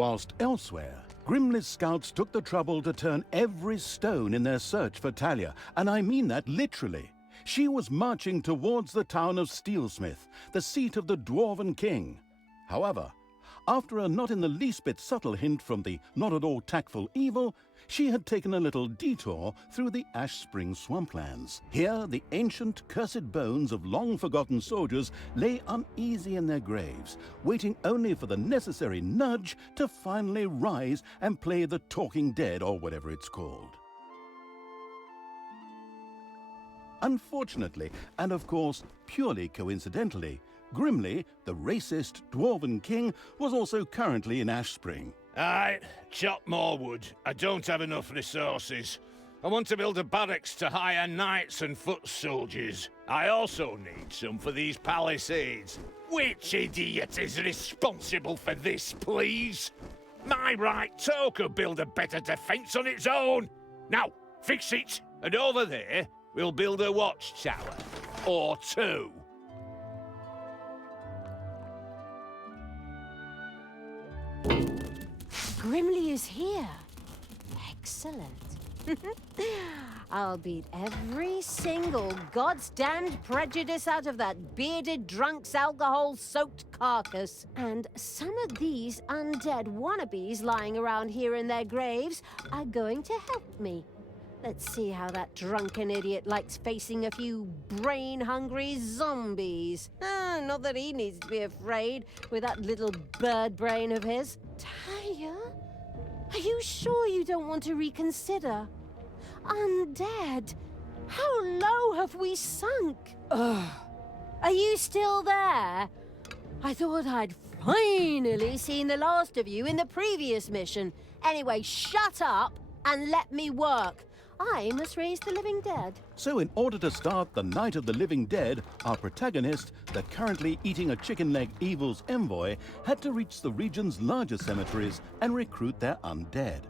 Whilst elsewhere, Grimly's scouts took the trouble to turn every stone in their search for Talia, and I mean that literally. She was marching towards the town of Steelsmith, the seat of the Dwarven King. However, after a not in the least bit subtle hint from the not at all tactful Evil, she had taken a little detour through the Ashspring Swamplands. Here, the ancient, cursed bones of long-forgotten soldiers lay uneasy in their graves, waiting only for the necessary nudge to finally rise and play the talking dead, or whatever it's called. Unfortunately, and of course purely coincidentally, Grimly, the racist Dwarven King, was also currently in Ashspring. Aye, chop more wood. I don't have enough resources. I want to build a barracks to hire knights and foot soldiers. I also need some for these palisades. Which idiot is responsible for this, please? My right toe could build a better defense on its own. Now, fix it. And over there, we'll build a watchtower. Or two. Grimly is here. Excellent. I'll beat every single God's-damned prejudice out of that bearded, drunk's alcohol-soaked carcass. And some of these undead wannabes lying around here in their graves are going to help me. Let's see how that drunken idiot likes facing a few brain-hungry zombies. Not that he needs to be afraid with that little bird brain of his. Talia? Are you sure you don't want to reconsider? Undead? How low have we sunk? Ugh. Are you still there? I thought I'd finally seen the last of you in the previous mission. Anyway, shut up and let me work. I must raise the living dead. So in order to start the Night of the Living Dead, our protagonist, the currently eating a chicken leg Evil's envoy, had to reach the region's largest cemeteries and recruit their undead.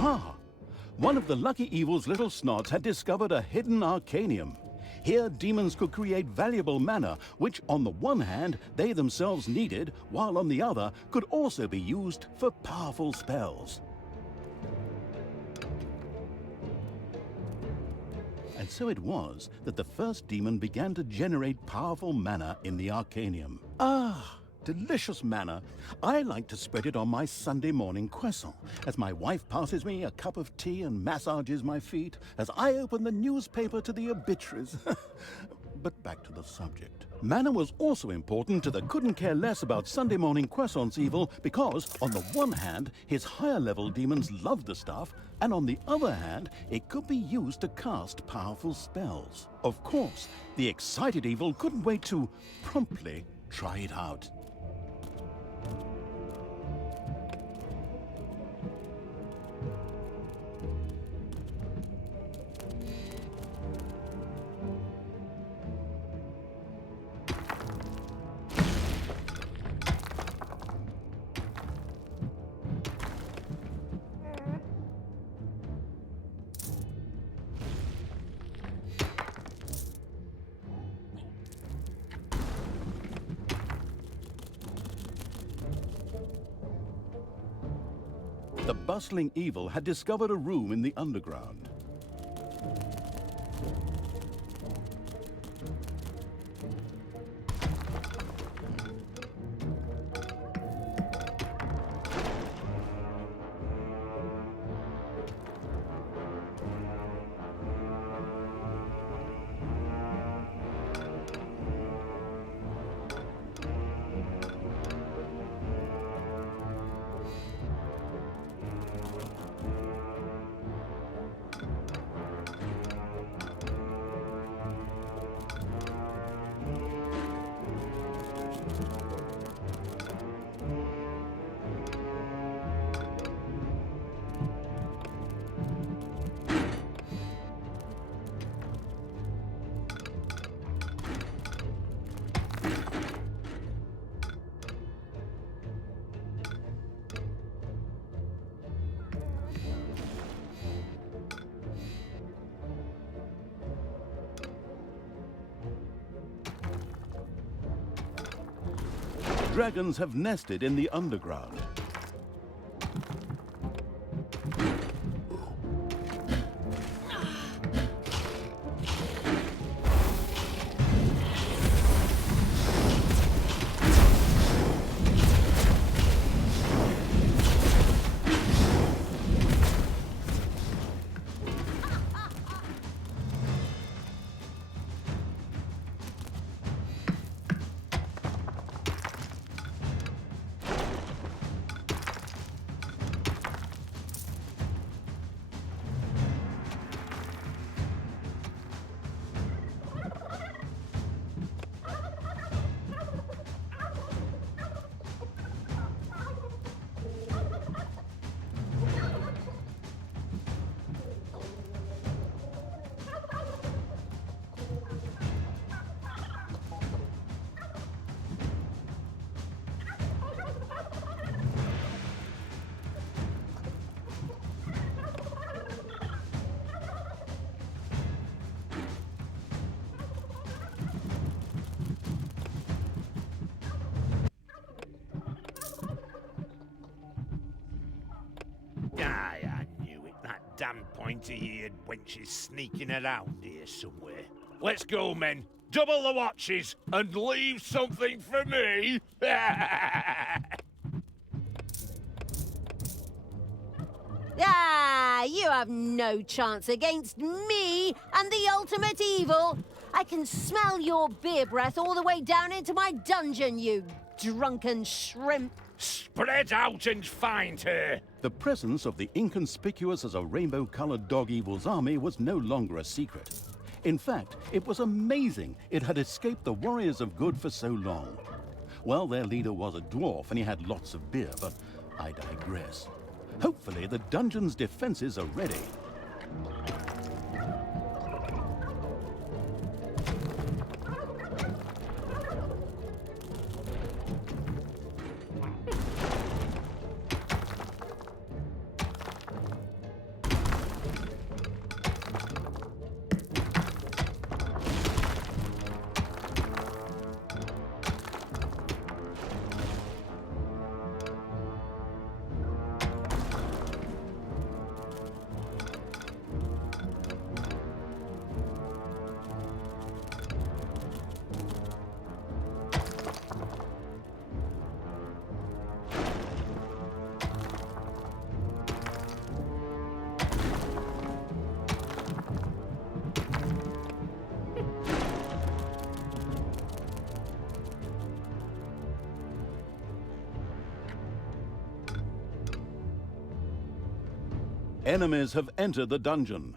Ah! One of the lucky Evil's little snots had discovered a hidden arcanium. Here, demons could create valuable mana, which on the one hand they themselves needed, while on the other could also be used for powerful spells. And so it was that the first demon began to generate powerful mana in the arcanium. Ah! Delicious manna. I like to spread it on my Sunday morning croissant as my wife passes me a cup of tea and massages my feet as I open the newspaper to the obituaries. But back to the subject. Manna was also important to the couldn't care less about Sunday morning croissants Evil because, on the one hand, his higher level demons loved the stuff, and on the other hand, it could be used to cast powerful spells. Of course, the excited Evil couldn't wait to promptly try it out. The bustling Evil had discovered a room in the underground. dragons have nested in the underground. Aye, I knew it. That damn pointy-eared wench is sneaking around here somewhere. Let's go, men. Double the watches and leave something for me. Ah, you have no chance against me and the ultimate evil. I can smell your beer breath all the way down into my dungeon, you drunken shrimp. Spread out and find her. The presence of the inconspicuous as a rainbow-colored dog evil's army was no longer a secret. In fact, it was amazing it had escaped the warriors of good for so long. Well, their leader was a dwarf and he had lots of beer, but I digress. Hopefully the dungeon's defenses are ready. Enemies have entered the dungeon.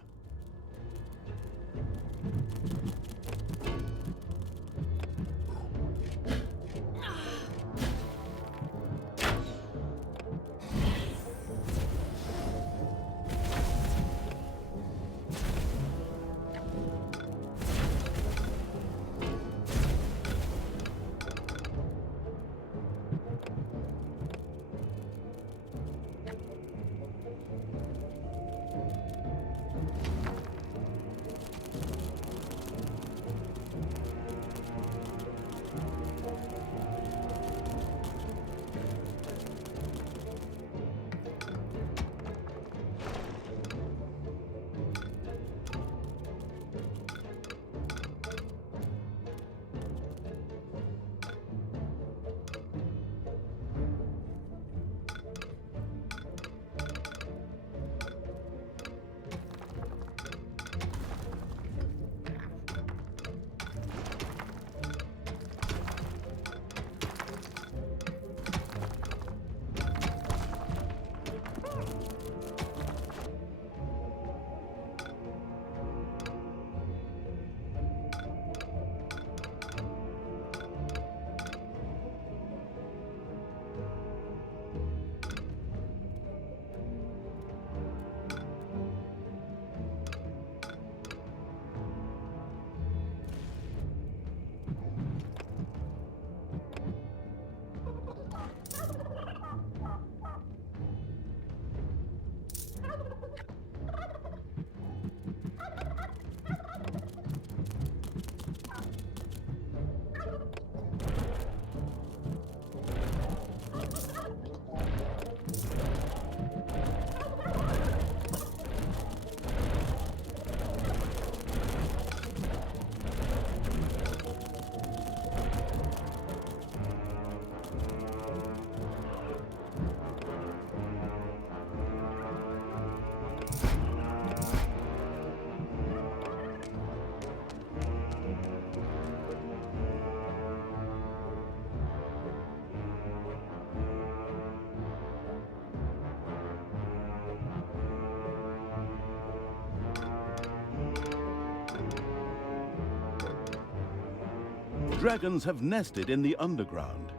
Dragons have nested in the underground.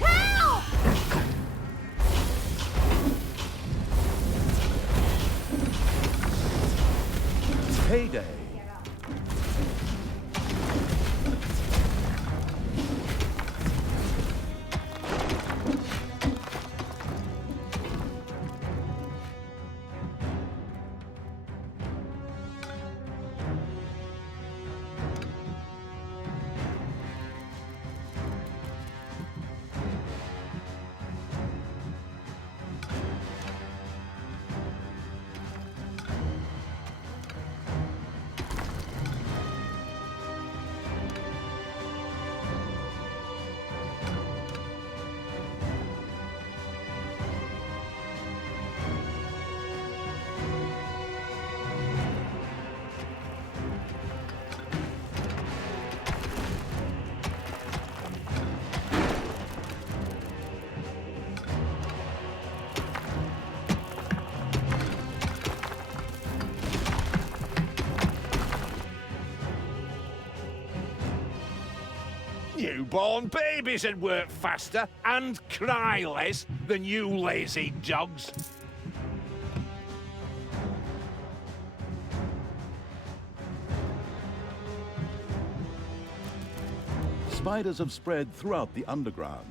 Help! Payday! Newborn babies would work faster and cry less than you lazy dogs. Spiders have spread throughout the underground.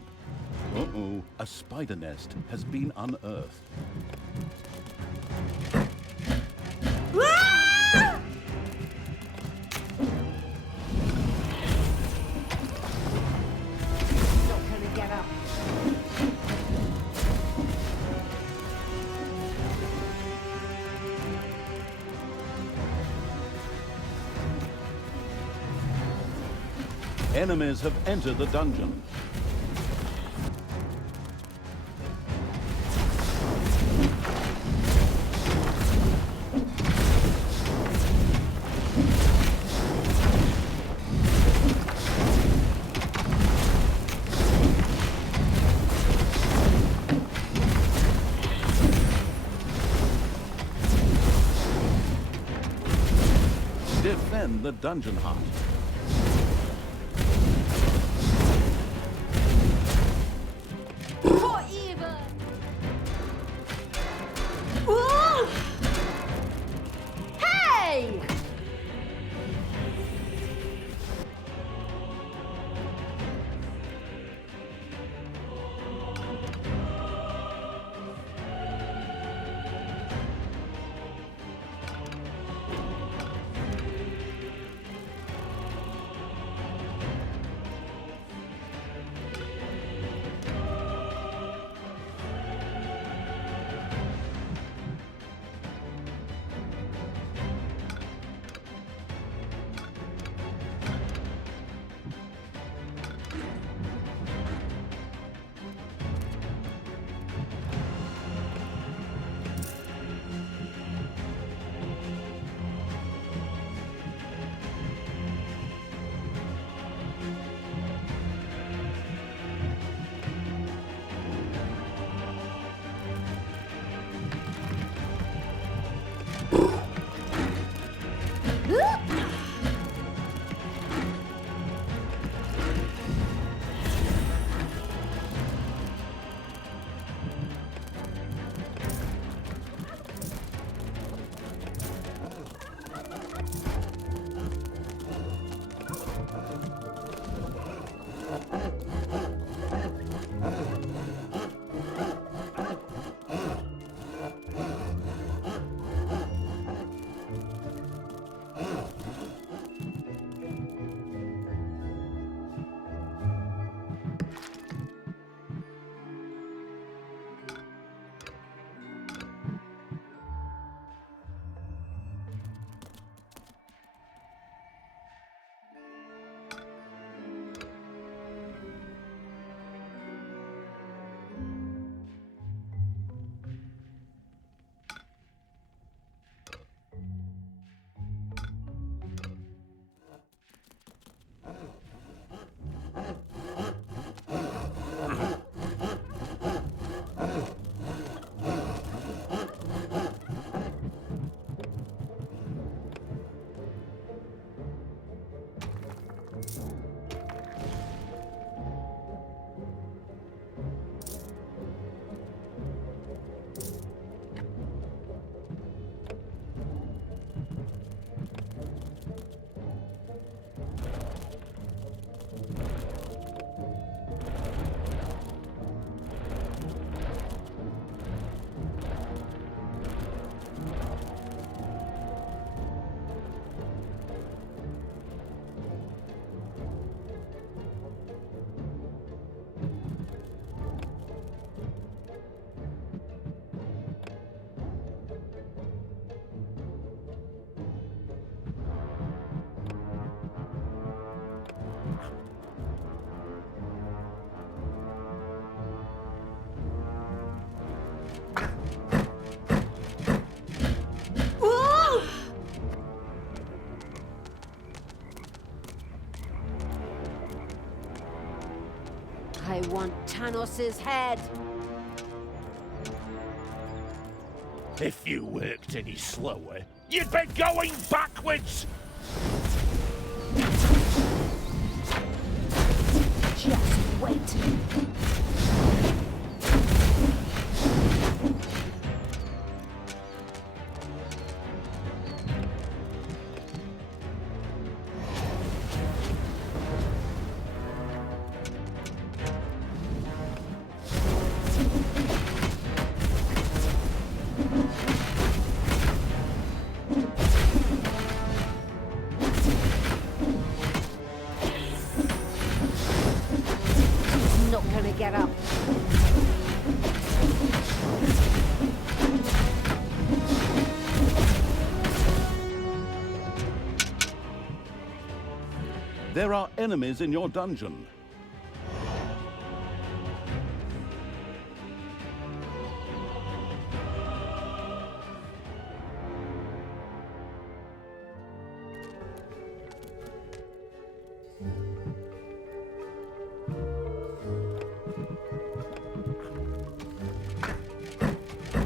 Uh-oh, a spider nest has been unearthed. Not gonna get up. Enemies have entered the dungeon. Defend the dungeon heart. For evil! Ooh! Hey! I want Tanos's head. If you worked any slower, you'd be going backwards! Just wait. Not gonna get up. There are enemies in your dungeon.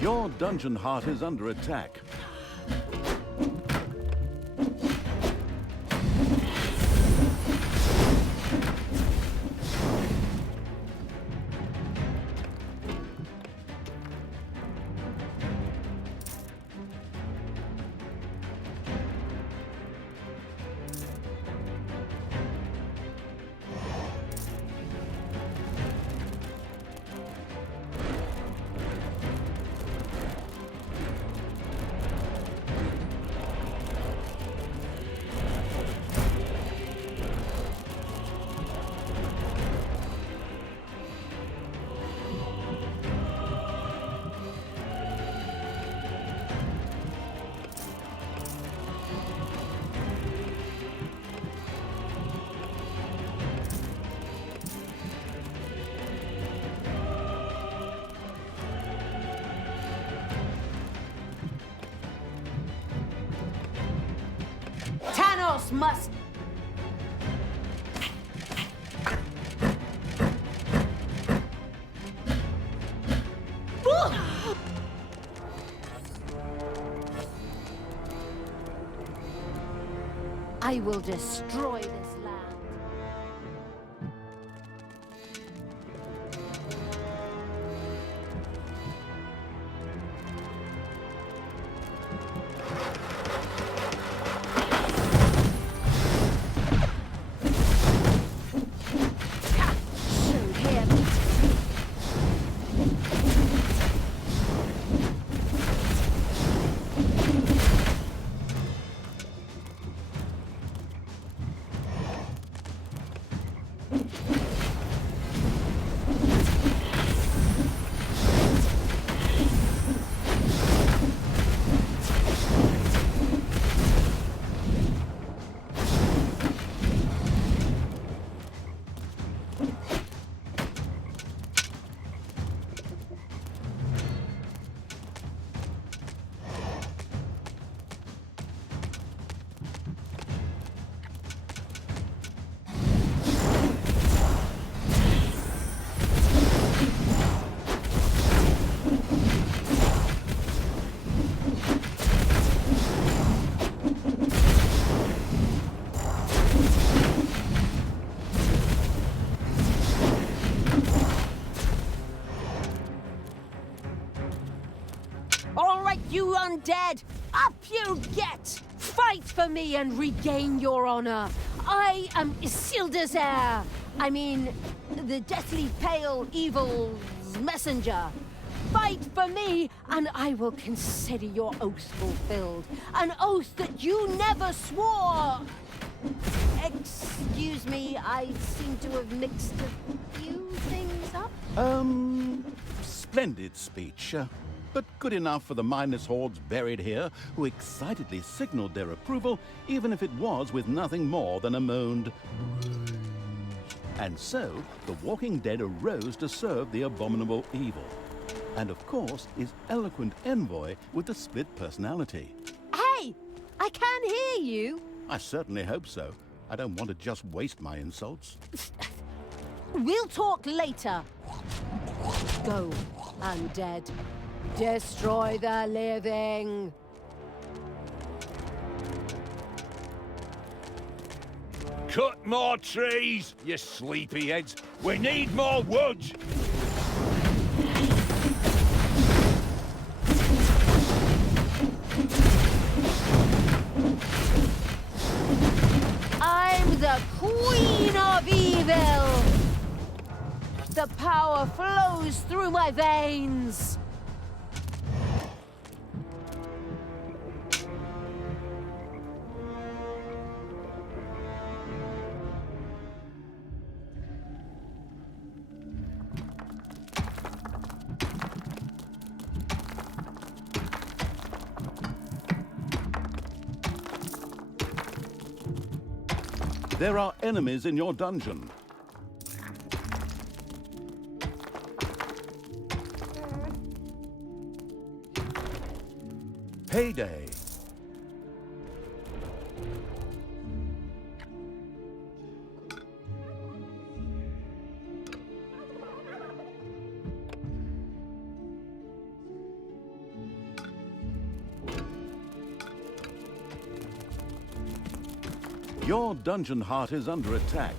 Your dungeon heart is under attack. Tanos must... I will destroy this land. Show him. undead! Up you get! Fight for me and regain your honor! I am Isildur's heir! I mean, the deathly pale evil's messenger! Fight for me, and I will consider your oath fulfilled. An oath that you never swore! Excuse me, I seem to have mixed a few things up. Splendid speech. But good enough for the mindless hordes buried here, who excitedly signaled their approval, even if it was with nothing more than a moaned "Brains." And so, the walking dead arose to serve the abominable evil. And of course, his eloquent envoy with the split personality. Hey! I can hear you! I certainly hope so. I don't want to just waste my insults. We'll talk later. Go, undead. Destroy the living. Cut more trees, you sleepyheads. We need more wood. I'm the Queen of Evil! The power flows through my veins! There are enemies in your dungeon. Payday. Your dungeon heart is under attack.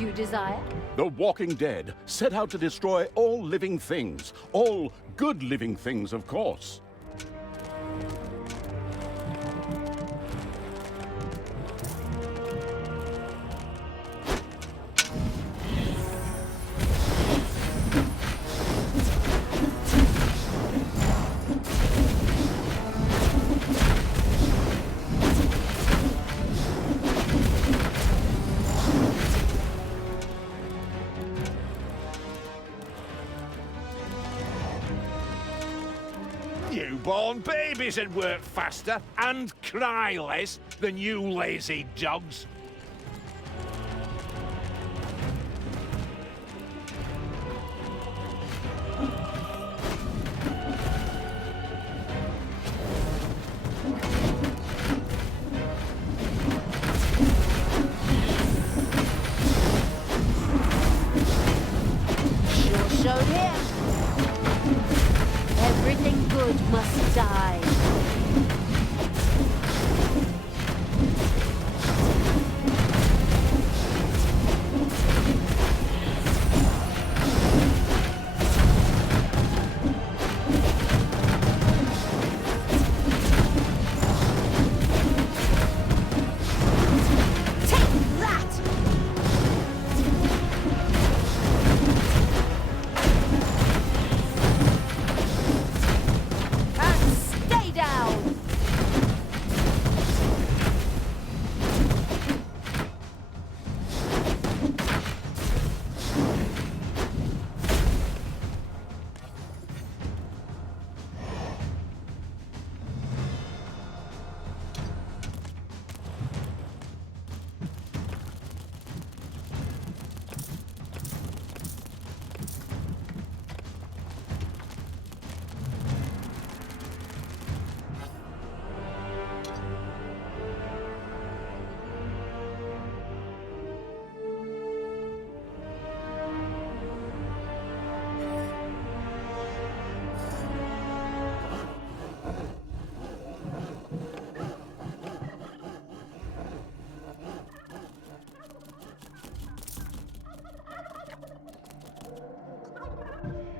you desire? The Walking Dead set out to destroy all living things. All good living things, of course. Newborn babies would work faster and cry less than you lazy dogs. Sure showed him. Everything good must die. Take that! And stay down!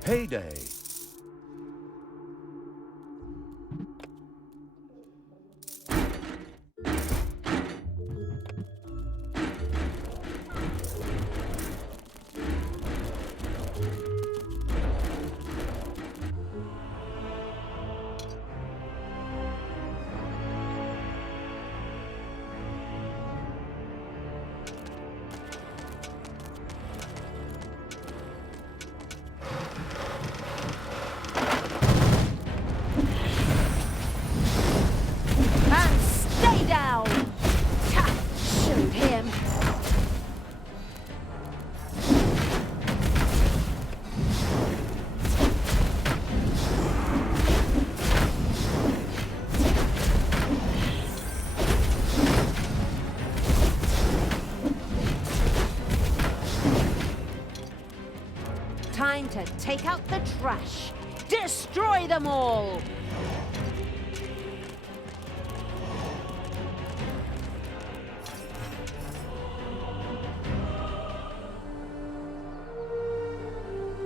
Payday. And stay down! Ha! Showed him. Time to take out the trash. Destroy them all!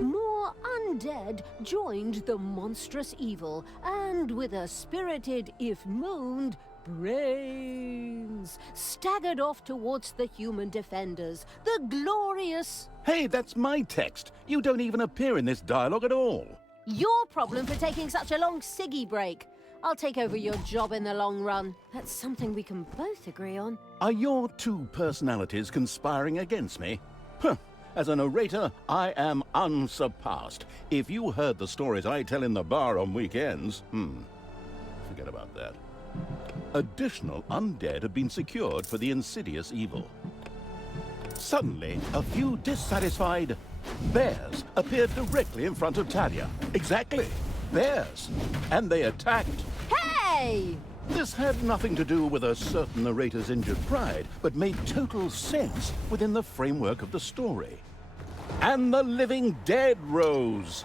More undead joined the monstrous evil, and with a spirited, if moaned, brains staggered off towards the human defenders, the glorious... Hey, that's my text. You don't even appear in this dialogue at all. Your problem for taking such a long ciggy break. I'll take over your job in the long run. That's something we can both agree on. Are your two personalities conspiring against me? Huh. As a narrator, I am unsurpassed. If you heard the stories I tell in the bar on weekends, forget about that. Additional undead have been secured for the insidious evil. Suddenly, a few dissatisfied bears appeared directly in front of Talia. Exactly, bears. And they attacked. Hey! This had nothing to do with a certain narrator's injured pride, but made total sense within the framework of the story. And the living dead rose.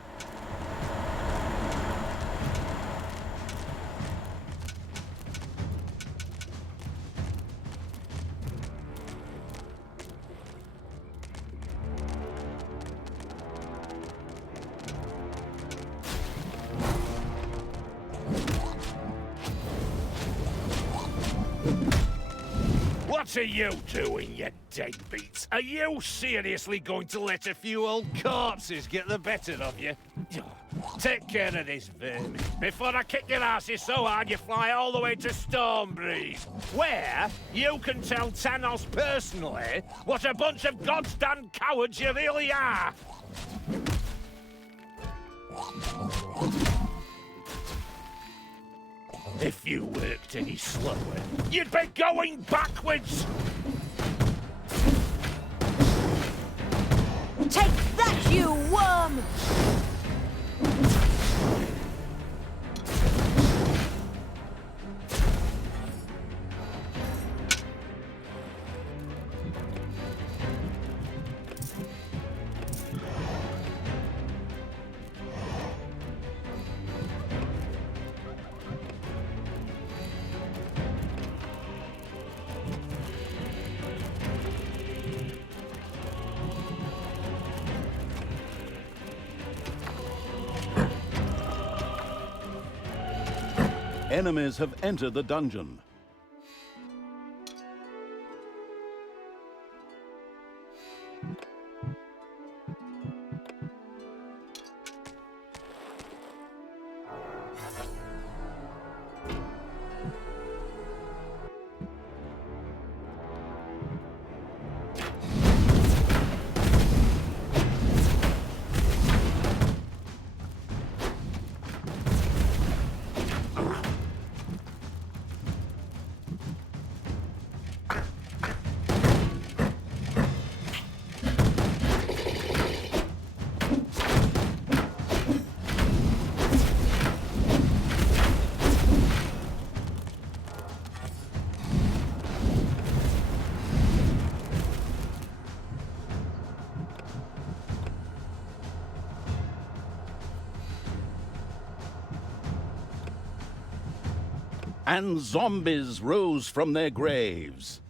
What are you doing, you deadbeats? Are you seriously going to let a few old corpses get the better of you? Take care of this vermin before I kick your asses so hard you fly all the way to Stormbreeze, where you can tell Thanos personally what a bunch of goddamn cowards you really are. If you worked any slower, you'd be going backwards! Take that, you worm! Enemies have entered the dungeon. And zombies rose from their graves.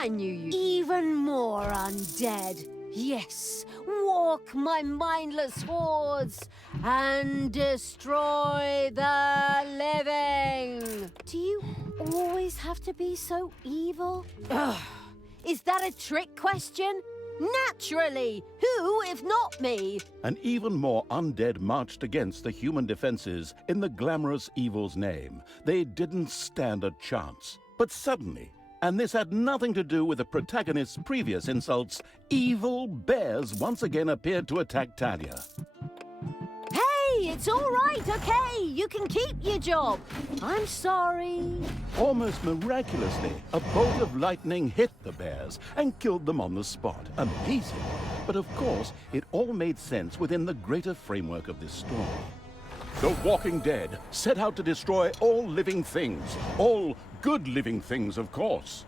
I knew you. Even more undead. Yes, walk my mindless hordes and destroy the living. Do you always have to be so evil? Ugh. Is that a trick question? Naturally! Who, if not me? And even more undead marched against the human defenses in the glamorous evil's name. They didn't stand a chance. But suddenly, and this had nothing to do with the protagonist's previous insults, evil bears once again appeared to attack Talia. Hey, it's all right, okay? You can keep your job. I'm sorry. Almost miraculously, a bolt of lightning hit the bears and killed them on the spot. Amazing. But of course, it all made sense within the greater framework of this story. The Walking Dead set out to destroy all living things. All good living things, of course.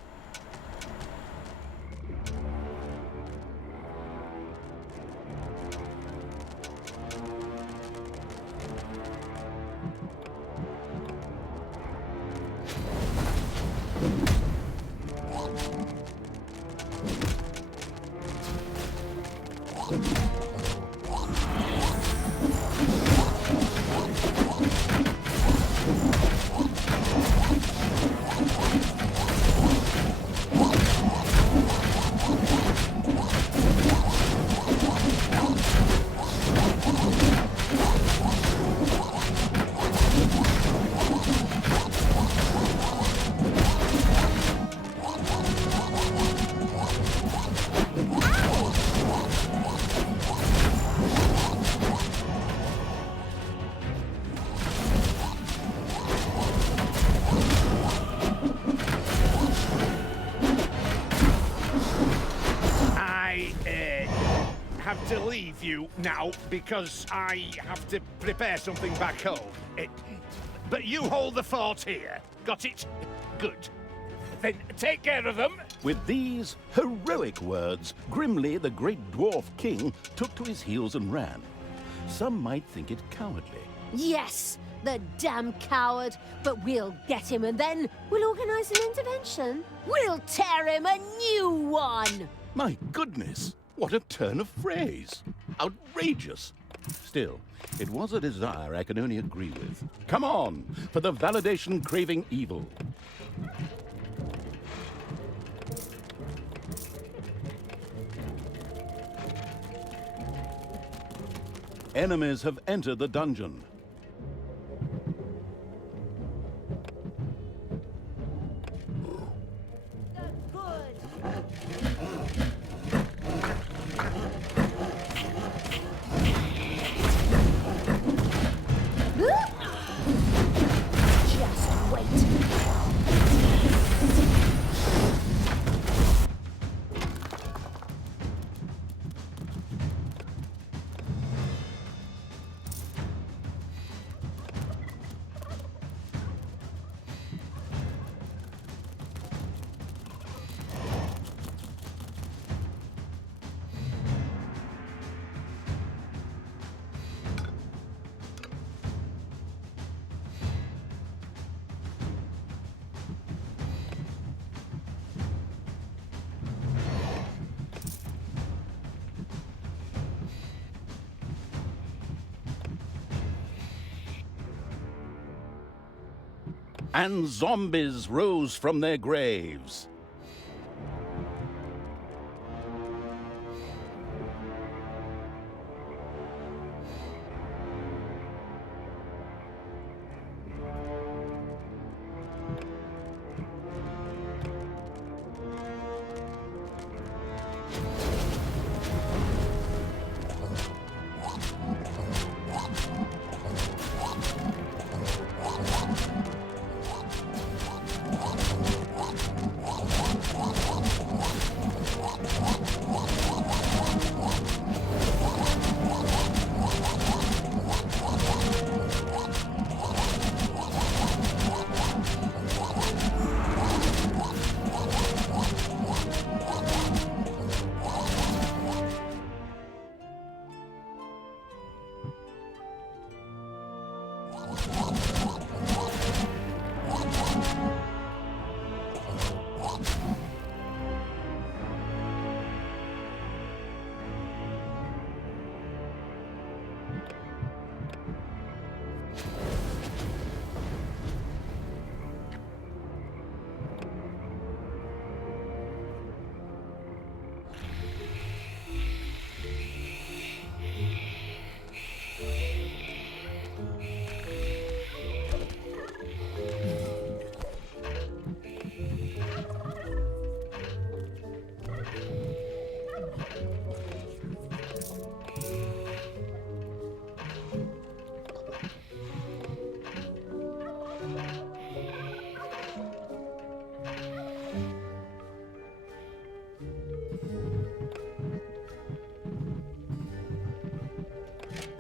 to leave you now because I have to prepare something back home. But you hold the fort here. Got it? Good. Then take care of them. With these heroic words, Grimly, the great dwarf king, took to his heels and ran. Some might think it cowardly. Yes, the damn coward. But we'll get him and then we'll organize an intervention. We'll tear him a new one. My goodness, what a turn of phrase. Outrageous. Still, it was a desire I can only agree with. Come on, for the validation-craving evil. Enemies have entered the dungeon. Just wait. And zombies rose from their graves.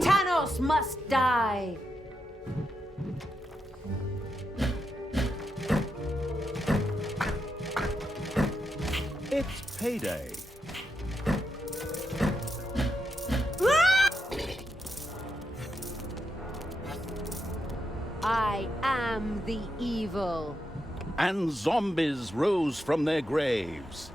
Thanos must die. It's payday. I am the evil. And zombies rose from their graves.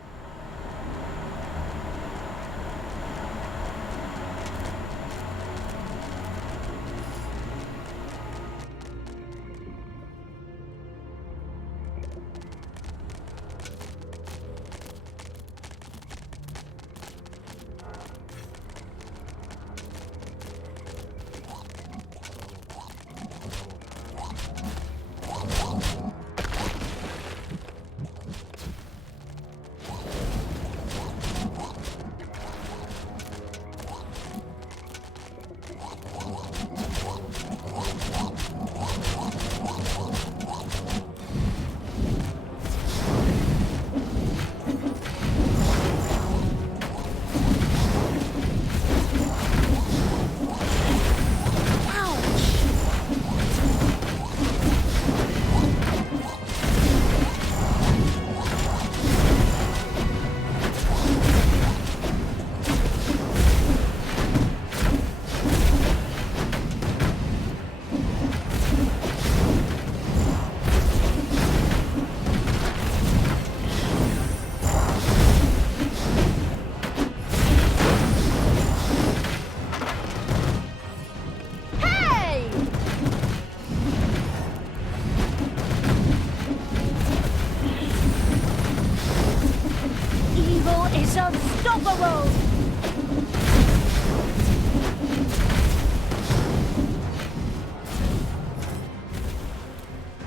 elbows!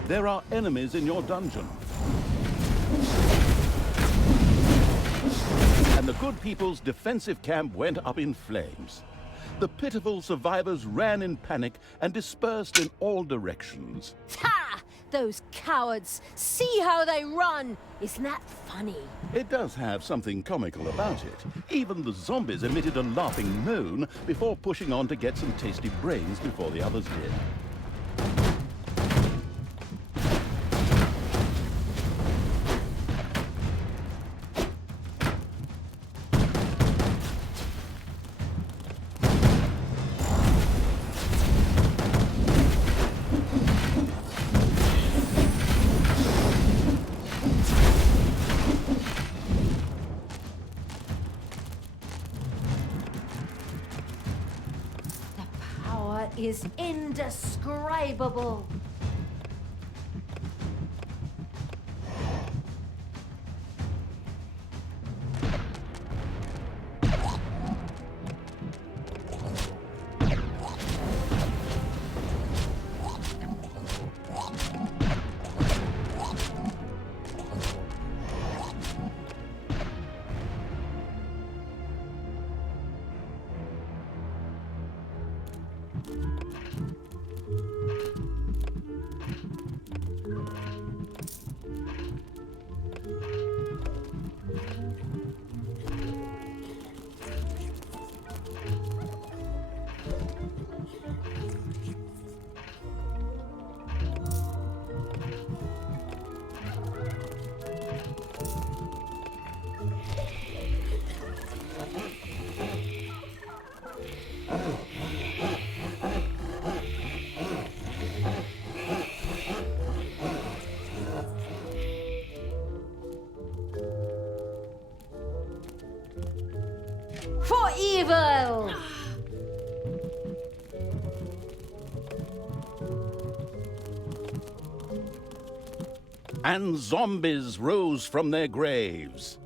There are enemies in your dungeon. And the good people's defensive camp went up in flames. The pitiful survivors ran in panic and dispersed in all directions. Ha! Those cowards! See how they run! Isn't that funny? It does have something comical about it. Even the zombies emitted a laughing moan before pushing on to get some tasty brains before the others did. Is indescribable. For evil! And zombies rose from their graves.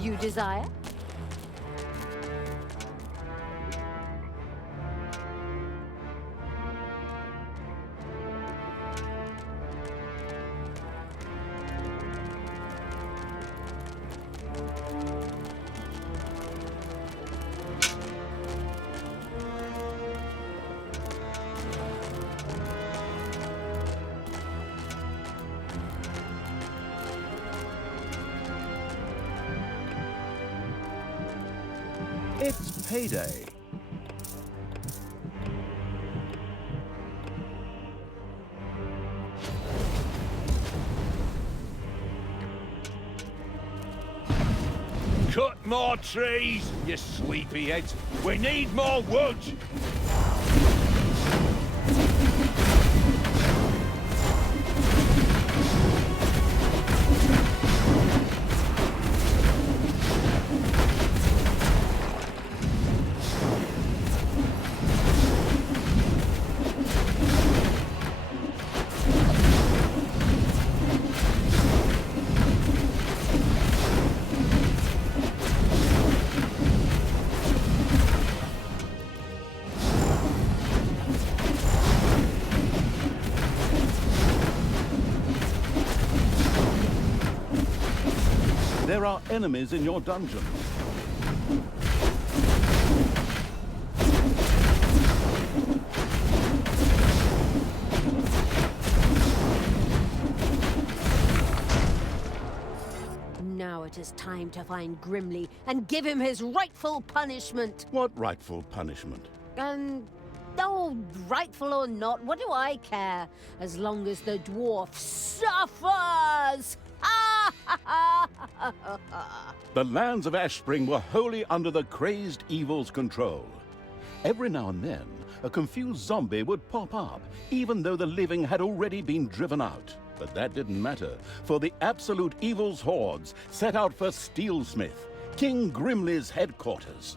You desire? It's payday. Cut more trees, you sleepyheads. We need more wood. there are enemies in your dungeon. Now it is time to find Grimly and give him his rightful punishment. What rightful punishment? Oh, rightful or not, what do I care? As long as the dwarf suffers! The lands of Ashspring were wholly under the crazed evil's control. Every now and then, a confused zombie would pop up, even though the living had already been driven out. But that didn't matter, for the absolute evil's hordes set out for Steelsmith, King Grimly's headquarters.